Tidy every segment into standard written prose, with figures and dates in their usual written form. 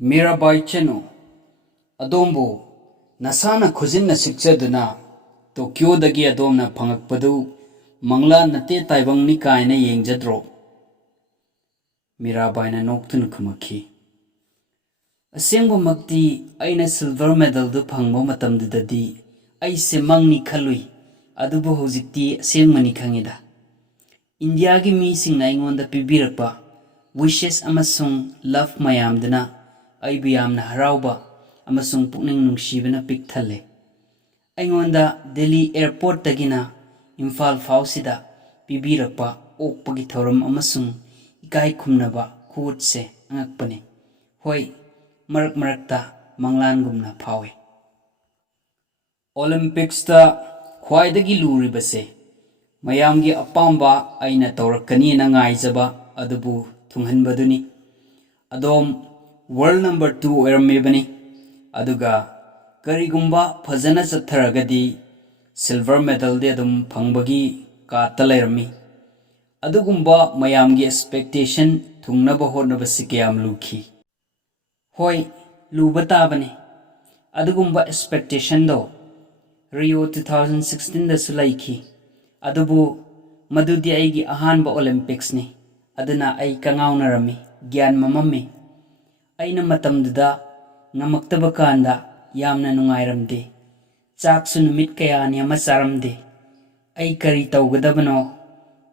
मीराबाई चेनो अदोमबो नसाना खुजिन्ना सिक्चदुना टोक्योदगी अदोमना फंगकपदु Mangla नते ताइबंगनी कायना येंगजद्रो। मीराबाईना नोक्तुन खुमखी असेंगबमक्ति अइना silver medal दु फंगबो मतमदुददी अइसे मंगनी खलुई अदुबो होजिक्ति असेंगमनी खंगिदा। इंडिया की मीसिंगना अइंगोंदा पिबिरकपा विशेस अमसुंग लव मयामदना अइबु यामना हराउबा अमसुंग पुकनिंग नुंगसिबना पिक थल्ले। अइंगोंदा दिल्ली एयरपोर्ट तगिना इम्फाल फाउसिदा पिबिरकपा ओकपगी थौरम अमसुंग इकाई खुमनबा खुवुटसे अंगकपने। होय मरक मरकता मंगलानगुमना फावे। ओलंपिक्सता ख्वाइदगी लूरिबसे मयामगी अपाम्बा अइना तौरकनीना ngaijaba अदुबु थुंगहनबदुनी। अदोम वर्ल्ड नंबर 2 ओइरमेबनी अदुगा करिगुंबा फजना चथरगदी सिल्वर मेडल दे अदुम फंगबगी काता लेरमी। अदुगुंबा मयामगी एक्सपेक्टेशन थुंगनबा होनबसी कयाम लुखी। होय लुबा ताबने अदुगुंबा एक्सपेक्टेशन दो रियो 2016 दसु लैखी। अदुबु मदुदी आइगी अहानबा ओलंपिक्स ने अदुना आई कंगाउनरमी ज्ञान ममम्मी। अइना मतमदुदा ngamaktaba kanda yamna nungairamde chaksu numit kayani ama charamde ai kari tawgadabano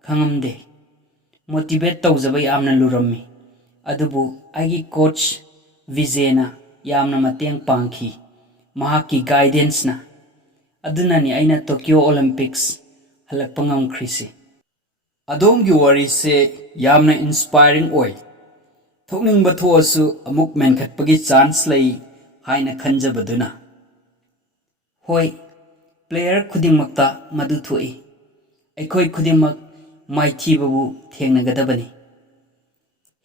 khangamde motivate tawjaba yamna lurammi adubu aigi coach Vijayna yamna mateng pangki mahaki guidance na adunani aina Tokyo Olympics halakpa ngamkhrisi adomgi wari se yamna inspiring oi थोकनिंग बथोसु अमुक मेनखटपगी chance लई हाइना खंजबदुना। होय player खुदिंगमक्ता मदु थोई अखोय खुदिंगमक माइथीबबु थेंगनगदबनी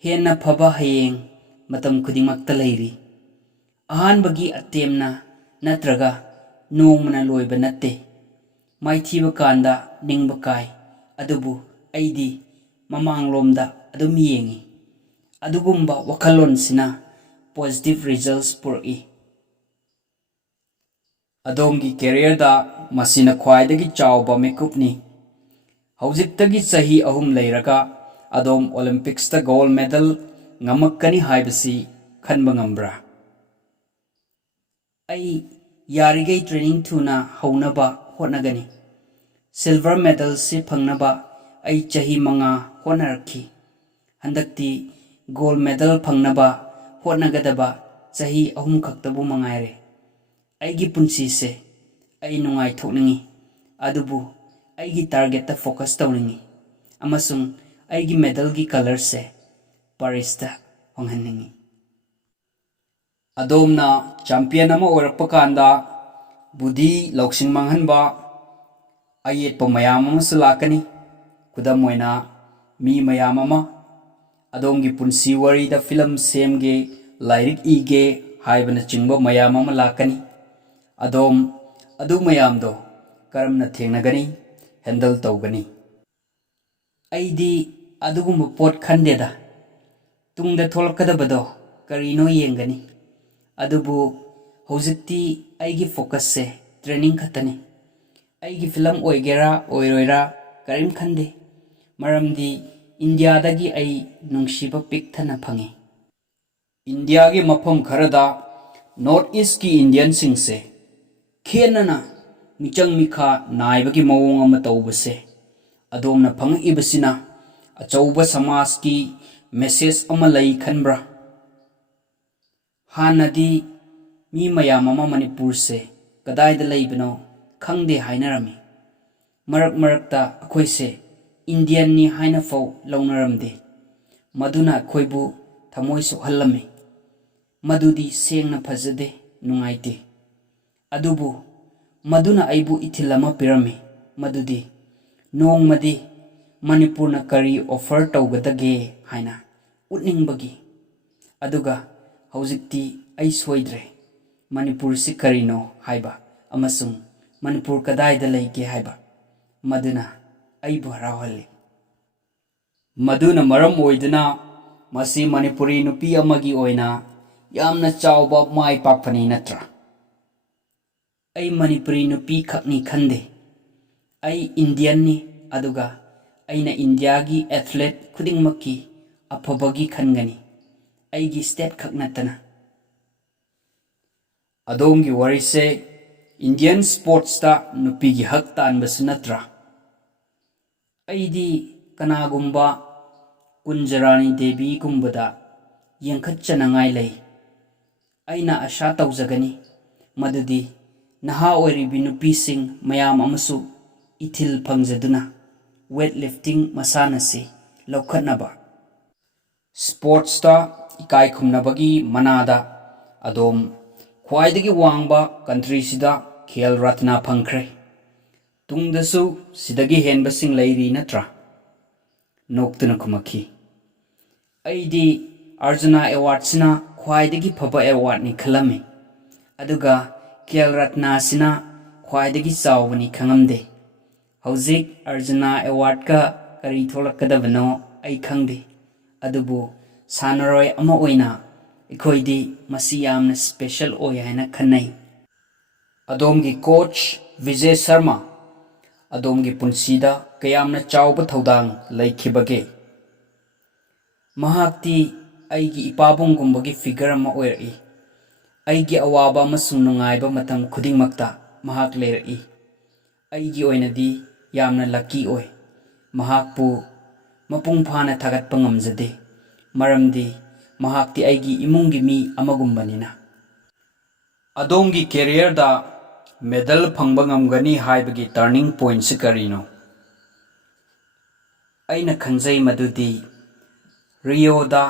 हेन्ना फबा हयेंग मतम खुदिंगमक्ता Larry अहानबगी अटेमना नत्रगा नोंगमना लोइबा नत्ते माइथीबा कांदा निंगबा काय अदुबु अइदी ममांगलोमदा अदुम येंगी अदुगुंबा वखलोनसिना positive results पुरई। अदोमगी career दा मसिना ख्वाइदगी चावबा मेकुपनी हौजिक्तगी चही अहुम लैरगा अदोम Olympics दा गोल्ड मेडल ngamakkani हाइबसी खनबा ngambra आई यारिगै ट्रेनिंग थुना हौनबा होनगनी सिल्वर मेडल से फंगनबा आई चही मंगा होनरखी हंदक्ति गोल्ड मेडल फंगनबा होनगदबा चही अहुम खक्तबु मंगायरे आइगी पुंसी से आई नुंगाई थोकनिंगी अदुबु आइगी टारगेट ता फोकस तौनिंगी अमसुंग आइगी मेडल की कलर से पारिस्ता होंगहनिंगी। अदोमना चैंपियन अमा ओरक्पा कांदा बुद्धि लौसिंग मंगहनबा अयेतपा मयाम अमसु लाकनी खुदम ओइना मी मयाम अमा अदोमगी पुंसी वरीदा फिल्म सेमगे लाइरिक इगे हाइबना चिंगबा मयाम अमा लाकनी अदोम अदु मयामदो करमना थेंगनगनी हैंडल तौगनी अइदी अदुगुंबा पोट खंदेदा तुंगदा थोलकदबदो करिनो येंगनी अदुबु हौजिक्ति आइगी फोकस से ट्रेनिंग खतनी आइगी फिल्म ओइगेरा ओइरोइरा करिम खंदे मरमदी इंडिया दगी आई नुंगशिबा पिक थना फंगे। इंडिया के मफम खरदा नॉर्थ ईस्ट की इंडियन सिंह से खेनना मिचंग मिखा नाइबगी मवोंग अमा तौबसे अदोमना फंगइबसिना अचौबा समाज की मैसेज अमा लई खनब्रा हानदी मी मयाम अमा मणिपुर से कदाइदा लैबनो खंगदे हाइनरमी मरक मरकता अखोय से इंडियन नि हाइना फौ लौनरमदे मदुना अखोयबु थमोय सोहल्लमे मदुदी सेंगना फजदे नुंगाइते अदुबु मदुना आइबु इथिल अमा पिरमे मदुदी नोंगमदी मणिपुरना करी ऑफर तौगदगे हाइना उटनिंगबगी अदुगा हौजिक्ति आई सोइद्रे मणिपुर से करिनो हाइबा अमसुंग मणिपुर कदाइदा लैगे हाइबा मदुना अइबु हरावहल्ले मदुना मरम ओइदना मसी मणिपुरी नुपी अमगी ओइना ꯌꯥꯝꯅ ꯆꯥꯎꯕ ꯃꯥꯏ ꯄꯥꯛꯄꯅꯤ ꯅꯠꯇ꯭ꯔꯥ? ꯑꯩ ꯃꯅꯤꯄꯨꯔꯤ ꯅꯨꯄꯤ ꯈꯛꯅꯤ ꯈꯟꯗꯦ, ꯑꯩ ꯏꯟꯗꯤꯌꯟꯅꯤ, ꯑꯗꯨꯒ ꯑꯩꯅ ꯏꯟꯗꯤꯌꯥꯒꯤ ꯑꯦꯊ꯭ꯂꯦꯠ ꯈꯨꯗꯤꯡꯃꯛꯀꯤ ꯑꯐꯕꯒꯤ ꯈꯟꯒꯅꯤ, ꯑꯩꯒꯤ ꯁ꯭ꯇꯦꯠ ꯈꯛ ꯅꯠꯇꯅ꯫ ꯑꯗꯣꯝꯒꯤ ꯋꯥꯔꯤꯁꯦ ꯏꯟꯗꯤꯌꯟ ꯁ꯭ꯄꯣꯔꯠꯁꯇ ꯅꯨꯄꯤꯒꯤ ꯍꯛ ꯇꯥꯟꯕꯁꯨ ꯅꯠꯇ꯭ꯔꯥ? ꯑꯩꯗꯤ ꯀꯅꯥꯒꯨꯝꯕ ꯀꯨꯟꯖꯔꯥꯅꯤ ꯗꯦꯕꯤꯒꯨꯝꯕꯗ ꯌꯦꯡꯈꯠꯆꯅꯉꯥꯏ ꯂꯩ꯫ ꯑꯩꯅ ꯑꯁꯥ ꯇꯧꯖꯒꯅꯤ ꯃꯗꯨꯗꯤ ꯅꯍꯥ ꯑꯣꯏꯔꯤꯕꯤ ꯅꯨꯄꯤꯁꯤꯡ ꯃꯌꯥꯝ ꯑꯃꯁꯨ ꯏꯊꯤꯜ ꯐꯪꯖꯗꯨꯅ ꯋꯦꯠ ꯂꯤꯐꯇꯤꯡ ꯃꯁꯥꯟꯅꯁꯤ ꯂꯧꯈꯠꯅꯕ꯫ ꯁ꯭ꯄꯣꯔꯠꯁꯇ ꯏꯀꯥꯏ ꯈꯨꯝꯅꯕꯒꯤ ꯃꯅꯥꯗ ꯑꯗꯣꯝ ꯈ꯭ꯋꯥꯏꯗꯒꯤ ꯋꯥꯡꯕ ꯀꯟꯇ꯭ꯔꯤꯁꯤꯗ ꯈꯦꯜ ꯔꯠꯅ ꯐꯪꯈ꯭ꯔꯦ, ꯇꯨꯡꯗꯁꯨ ꯁꯤꯗꯒꯤ ꯍꯦꯟꯕꯁꯤꯡ ꯂꯩꯔꯤ ꯅꯠꯇ꯭ꯔꯥ? ꯅꯣꯛꯇꯨꯅ ꯈꯨꯝꯃꯛꯈꯤ꯫ ꯑꯩꯗꯤ ꯑꯔꯖꯨꯅꯥ ꯑꯦꯋꯥꯔꯗꯁꯤꯅ ꯈ꯭ꯋꯥꯏꯗꯒꯤ ꯐꯕ ꯑꯦꯋꯥꯔꯗꯅꯤ ꯈꯜꯂꯝꯃꯤ, ꯑꯗꯨꯒ ꯈꯦꯜ ꯔꯠꯅꯁꯤꯅ ꯈ꯭ꯋꯥꯏꯗꯒꯤ ꯆꯥꯎꯕꯅꯤ ꯈꯪꯉꯝꯗꯦ꯫ ꯍꯧꯖꯤꯛ ꯑꯔꯖꯨꯅꯥ ꯑꯦꯋꯥꯔꯗꯀ ꯀꯔꯤ ꯊꯣꯛꯂꯛꯀꯗꯕꯅꯣ ꯑꯩ ꯈꯪꯗꯦ, ꯑꯗꯨꯕꯨ ꯁꯥꯟꯅꯔꯣꯏ ꯑꯃ ꯑꯣꯏꯅ ꯑꯩꯈꯣꯏꯗꯤ ꯃꯁꯤ ꯌꯥꯝꯅ ꯁ꯭ꯄꯦꯁꯦꯜ ꯑꯣꯏ ꯍꯥꯏꯅ ꯈꯟꯅꯩ꯫ ꯑꯗꯣꯝꯒꯤ ꯀꯣꯆ ꯕꯤꯖꯦ ꯁꯔꯃ, ꯑꯗꯣꯝꯒꯤ ꯄꯨꯟꯁꯤꯗ ꯀꯌꯥꯝꯅ ꯆꯥꯎꯕ ꯊꯧꯗꯥꯡ ꯂꯩꯈꯤꯕꯒꯦ? ꯃꯍꯥꯛꯇꯤ ꯑꯩꯒꯤ ꯏꯄꯥꯕꯨꯡꯒꯨꯝꯕꯒꯤ ꯐꯤꯒꯔ ꯑꯃ ꯑꯣꯏꯔꯛꯏ꯫ ꯑꯩꯒꯤ ꯑꯋꯥꯕ ꯑꯃꯁꯨꯡ ꯅꯨꯡꯉꯥꯏꯕ ꯃꯇꯝ ꯈꯨꯗꯤꯡꯃꯛꯇ ꯃꯍꯥꯛ ꯂꯩꯔꯛꯏ꯫ ꯑꯩꯒꯤ ꯑꯣꯏꯅꯗꯤ ꯌꯥꯝꯅ ꯂꯛꯀꯤ ꯑꯣꯏ꯫ ꯃꯍꯥꯛꯄꯨ ꯃꯄꯨꯡ ꯐꯥꯅ ꯊꯥꯒꯠꯄ ꯉꯝꯖꯗꯦ, ꯃꯔꯝꯗꯤ ꯃꯍꯥꯛꯇꯤ ꯑꯩꯒꯤ ꯏꯃꯨꯡꯒꯤ ꯃꯤ ꯑꯃꯒꯨꯝꯕꯅꯤꯅ꯫ ꯑꯗꯣꯝꯒꯤ ꯀꯦꯔꯤꯌꯔꯗ ꯃꯦꯗꯜ ꯐꯪꯕ ꯉꯝꯒꯅꯤ ꯍꯥꯏꯕꯒꯤ ꯇꯔꯅꯤꯡ ꯄꯣꯏꯟꯠꯁꯤ ꯀꯔꯤꯅꯣ? ꯑꯩꯅ ꯈꯟꯖꯩ ꯃꯗꯨꯗꯤ ꯔꯤꯑꯣꯗ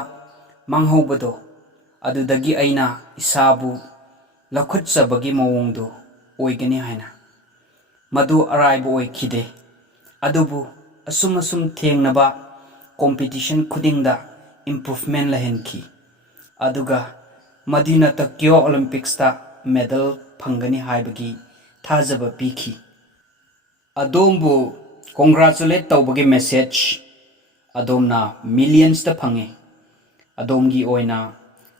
ꯃꯥꯡꯍꯧꯕꯗꯣ, ꯑꯗꯨꯗꯒꯤ ꯑꯩꯅ ꯏꯁꯥꯕꯨ ꯂꯧꯈꯠꯆꯕꯒꯤ ꯃꯑꯣꯡꯗꯨ ꯑꯣꯏꯒꯅꯤ ꯍꯥꯏꯅ꯫ ꯃꯗꯨ ꯑꯔꯥꯏꯕ ꯑꯣꯏꯈꯤꯗꯦ, ꯑꯗꯨꯕꯨ ꯑꯁꯨꯝ ꯊꯦꯡꯅꯕ ꯀꯣꯝꯄꯤꯇꯤꯁꯟ ꯈꯨꯗꯤꯡꯗ ꯏꯝꯄ꯭ꯔꯨꯚꯃꯦꯟꯠ ꯂꯩꯍꯟꯈꯤ, ꯑꯗꯨꯒ ꯃꯗꯨꯅ ꯇꯣꯀꯤꯌꯣ ꯑꯣꯂꯤꯝꯄꯤꯛꯁꯇ ꯃꯦꯗꯜ ꯐꯪꯒꯅꯤ ꯍꯥꯏꯕꯒꯤ ꯊꯥꯖꯕ ꯄꯤꯈꯤ꯫ ꯑꯗꯣꯝꯕꯨ ꯀꯣꯡꯒ꯭ꯔꯥꯆꯨꯂꯦꯠ ꯇꯧꯕꯒꯤ ꯃꯦꯁꯦꯖ ꯑꯗꯣꯝꯅ ꯃꯤꯂꯤꯌꯟꯁꯇ ꯐꯪꯉꯦ꯫ ꯑꯗꯣꯝꯒꯤ ꯑꯣꯏꯅ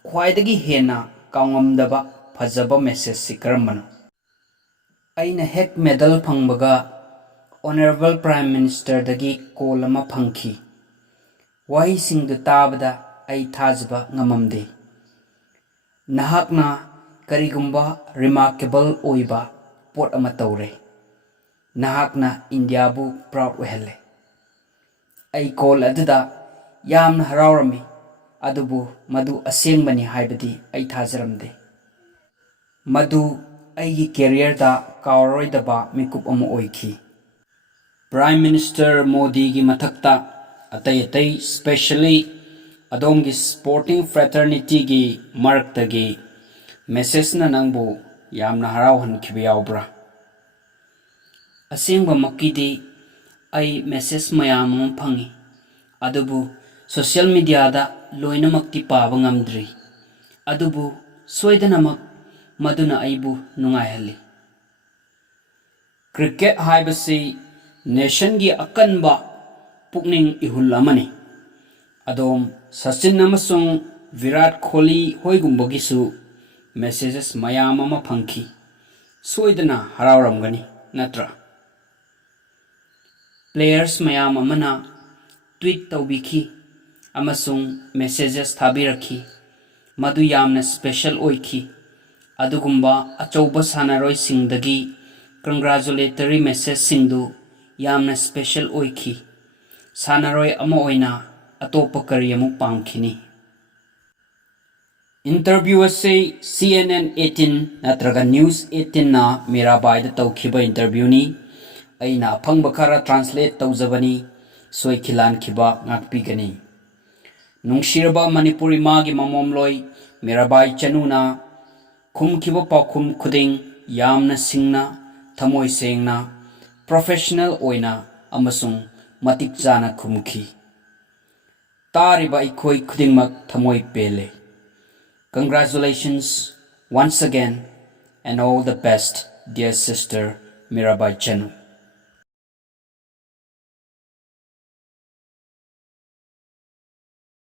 ꯈ꯭ꯋꯥꯏꯗꯒꯤ ꯍꯦꯟꯅ ꯀꯥꯎꯉꯝꯗꯕ ꯐꯖꯕ ꯃꯦꯁꯦꯖꯁꯤ ꯀꯔꯝꯕꯅꯣ? ꯑꯩꯅ ꯍꯦꯛ ꯃꯦꯗꯜ ꯐꯪꯕꯒ ꯑꯣꯅꯔꯦꯕꯜ ꯄ꯭ꯔꯥꯏꯝ ꯃꯤꯅꯤꯁꯇꯔꯗꯒꯤ ꯀꯣꯜ ꯑꯃ ꯐꯪꯈꯤ꯫ ꯋꯥꯍꯩꯁꯤꯡꯗꯨ ꯇꯥꯕꯗ ꯑꯩ ꯊꯥꯖꯕ ꯉꯝꯃꯝꯗꯦ꯫ ꯅꯍꯥꯛꯅ ꯀꯔꯤꯒꯨꯝꯕ ꯔꯤꯃꯥꯔꯀꯦꯕꯜ ꯑꯣꯏꯕ ꯄꯣꯠ ꯑꯃ ꯇꯧꯔꯦ꯫ ꯅꯍꯥꯛꯅ ꯏꯟꯗꯤꯌꯥꯕꯨ ꯄ꯭ꯔꯥꯎꯗ ꯑꯣꯏꯍꯜꯂꯦ꯫ ꯑꯩ ꯀꯣꯜ ꯑꯗꯨꯗ ꯌꯥꯝꯅ ꯍꯔꯥꯎꯔꯝꯃꯤ, ꯑꯗꯨꯕꯨ ꯃꯗꯨ ꯑꯁꯦꯡꯕꯅꯤ ꯍꯥꯏꯕꯗꯤ ꯑꯩ ꯊꯥꯖꯔꯝꯗꯦ꯫ ꯃꯗꯨ ꯑꯩꯒꯤ ꯀꯦꯔꯤꯌꯔꯗ ꯀꯥꯎꯔꯔꯣꯏꯗꯕ ꯃꯤꯀꯨꯞ ꯑꯃ ꯑꯣꯏꯈꯤ꯫ ꯄ꯭ꯔꯥꯏꯝ ꯃꯤꯅꯤꯁꯇꯔ ꯃꯣꯗꯤꯒꯤ ꯃꯊꯛꯇ ꯑꯇꯩ ꯁ꯭ꯄꯦꯁꯦꯜꯂꯤ ꯑꯗꯣꯝꯒꯤ ꯁ꯭ꯄꯣꯔꯇꯤꯡ ꯐ꯭ꯔꯦꯇꯔꯅꯤꯇꯤꯒꯤ ꯃꯔꯛꯇꯒꯤ ꯃꯦꯁꯦꯖꯅ ꯅꯪꯕꯨ ꯌꯥꯝꯅ ꯍꯔꯥꯎꯍꯟꯈꯤꯕ ꯌꯥꯎꯕ꯭ꯔꯥ? ꯑꯁꯦꯡꯕꯃꯛꯀꯤꯗꯤ ꯑꯩ ꯃꯦꯁꯦꯖ ꯃꯌꯥꯝ ꯑꯃ ꯐꯪꯏ, ꯑꯗꯨꯕꯨ ꯁꯣꯁꯤꯌꯦꯜ ꯃꯤꯗꯤꯌꯥꯗ ꯂꯣꯏꯅꯃꯛꯇꯤ ꯄꯥꯕ ꯉꯝꯗ꯭ꯔꯤ, ꯑꯗꯨꯕꯨ ꯁꯣꯏꯗꯅꯃꯛ ꯃꯗꯨꯅ ꯑꯩꯕꯨ ꯅꯨꯡꯉꯥꯏꯍꯜꯂꯤ꯫ ꯀ꯭ꯔꯤꯀꯦꯠ ꯍꯥꯏꯕꯁꯤ ꯅꯦꯁꯟꯒꯤ ꯑꯀꯟꯕ ꯄꯨꯛꯅꯤꯡ ꯏꯍꯨꯜ ꯑꯃꯅꯤ꯫ ꯑꯗꯣꯝ ꯁꯆꯤꯟ ꯑꯃꯁꯨꯡ ꯚꯤꯔꯥꯠ ꯀꯣꯍꯂꯤ ꯍꯣꯏꯒꯨꯝꯕꯒꯤꯁꯨ ꯃꯦꯁꯦꯖꯦꯁ ꯃꯌꯥꯝ ꯑꯃ ꯐꯪꯈꯤ꯫ ꯁꯣꯏꯗꯅ ꯍꯔꯥꯎꯔꯝꯒꯅꯤ ꯅꯠꯇ꯭ꯔꯥ? ꯄ꯭ꯂꯦꯌꯔꯁ ꯃꯌꯥꯝ ꯑꯃꯅ ꯇ꯭ꯋꯤꯠ ꯇꯧꯕꯤꯈꯤ ꯑꯃꯁꯨꯡ ꯃꯦꯁꯦꯖꯦꯁ ꯊꯥꯕꯤꯔꯛꯈꯤ, ꯃꯗꯨ ꯌꯥꯝꯅ ꯁ꯭ꯄꯦꯁꯦꯜ ꯑꯣꯏꯈꯤ꯫ ꯑꯗꯨꯒꯨꯝꯕ ꯑꯆꯧꯕ ꯁꯥꯟꯅꯔꯣꯏꯁꯤꯡꯗꯒꯤ ꯀꯪꯒ꯭ꯔꯥꯆꯨꯂꯦꯇꯔꯤ ꯃꯦꯁꯦꯖꯁꯤꯡꯗꯨ ꯌꯥꯝꯅ ꯁ꯭ꯄꯦꯁꯦꯜ ꯑꯣꯏꯈꯤ꯫ ꯁꯥꯟꯅꯔꯣꯏ ꯑꯃ ꯑꯣꯏꯅ ꯑꯇꯣꯞꯄ ꯀꯔꯤ ꯑꯃꯨꯛ ꯄꯥꯝꯈꯤꯅꯤ? ꯏꯟꯇꯔꯚ꯭ꯌꯨ ꯑꯁꯤ CNN-18 ꯅꯠꯇ꯭ꯔꯒ ꯅ꯭ꯌꯨꯁ 18ꯅ ꯃꯤꯔꯥꯕꯥꯏꯗ ꯇꯧꯈꯤꯕ ꯏꯟꯇꯔꯚ꯭ꯌꯨꯅꯤ꯫ ꯑꯩꯅ ꯑꯐꯪꯕ ꯈꯔ ꯇ꯭ꯔꯥꯟꯁꯂꯦꯠ ꯇꯧꯖꯕꯅꯤ, ꯁꯣꯏꯈꯤ ꯂꯥꯟꯈꯤꯕ ꯉꯥꯛꯄꯤꯒꯅꯤ꯫ ꯅꯨꯡꯁꯤꯔꯕ ꯃꯅꯤꯄꯨꯔ ꯏꯃꯥꯒꯤ ꯃꯃꯣꯝꯂꯣꯏ ꯃꯤꯔꯥꯕꯥꯏ ꯆꯅꯨꯅ ꯈꯨꯝꯈꯤꯕ ꯄꯥꯎꯈꯨꯝ ꯈꯨꯗꯤꯡ ꯌꯥꯝꯅ ꯁꯤꯡꯅ, ꯊꯃꯣꯏ ꯁꯦꯡꯅ, ꯄ꯭ꯔꯣꯐꯦꯁꯅꯦꯜ ꯑꯣꯏꯅ ꯑꯃꯁꯨꯡ ꯃꯇꯤꯛ ꯆꯥꯅ ꯈꯨꯝꯈꯤ꯫ ꯇꯥꯔꯤꯕ ꯑꯩꯈꯣꯏ ꯈꯨꯗꯤꯡꯃꯛ ꯊꯃꯣꯏ ꯄꯦꯜꯂꯦ꯫ Congratulations once again and all the best, dear sister Mirabai Chanu.